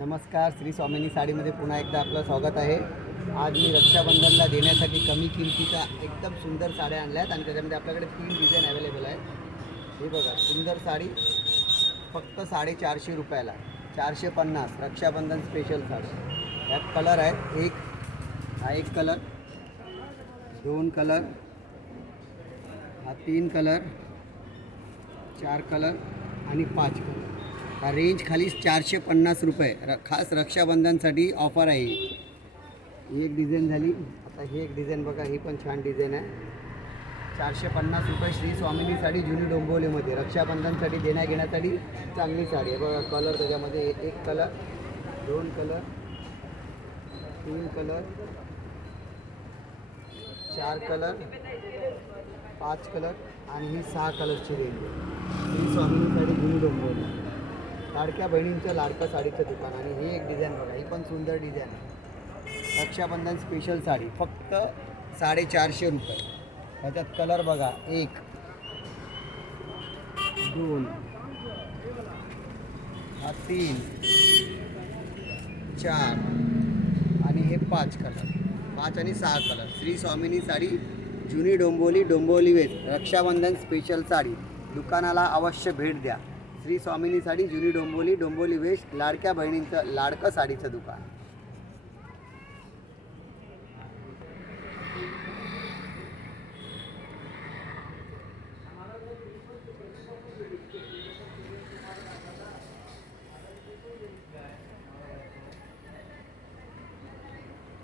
नमस्कार, श्री स्वामिनी साडीमध्ये पुन्हा एकदा आपलं स्वागत आहे। आज मी रक्षाबंधनला देण्यासाठी कमी किमतीचा एकदम सुंदर साड्या आणल्या आहेत आणि त्याच्यामध्ये आपल्याकडे 3 डिझाईन अवेलेबल आहेत। हे बघा, सुंदर साडी फक्त 450 रुपयाला, 450 रक्षाबंधन स्पेशल साडी। यात कलर आहेत, हा एक कलर, 2 कलर, हा 3 कलर, 4 कलर आणि 5 कलर। हा रेंज खाली 450 रुपये। खास रक्षाबंधनसाठी ऑफर आहे। ही एक डिझाईन झाली। आता ही एक डिझाईन बघा, ही पण छान डिझाईन आहे। 450 रुपये श्री स्वामिनी साडी जुनी डोंबिवलीमध्ये रक्षाबंधनसाठी देण्याघेण्यासाठी चांगली साडी आहे। बघा कलर त्याच्यामध्ये एक colour, 2 colour, 3 colour, 4 colour, 5 colour आणि ही 6 कलरची रेंज आहे। श्री स्वामिनी साडी जुनी डोंबिवली, लाडक्या बहिणींचं लाडकं साडीचं दुकान। आणि ही एक डिझाईन बघा, ही पण सुंदर डिझाईन आहे। रक्षाबंधन स्पेशल साडी फक्त 450 रुपये। ह्याच्यात कलर बघा, 1, 2, हा 3, 4 आणि हे 5 कलर, 5 आणि 6 कलर। श्री स्वामिनी साडी जुनी डोंबिवली वेस्ट रक्षाबंधन स्पेशल साडी। दुकानाला अवश्य भेट द्या। श्री स्वामिनी साडी जुनी डोंबिवली वेस्ट, लाडक्या बहिणींचं लाडकं साडीचं दुकान।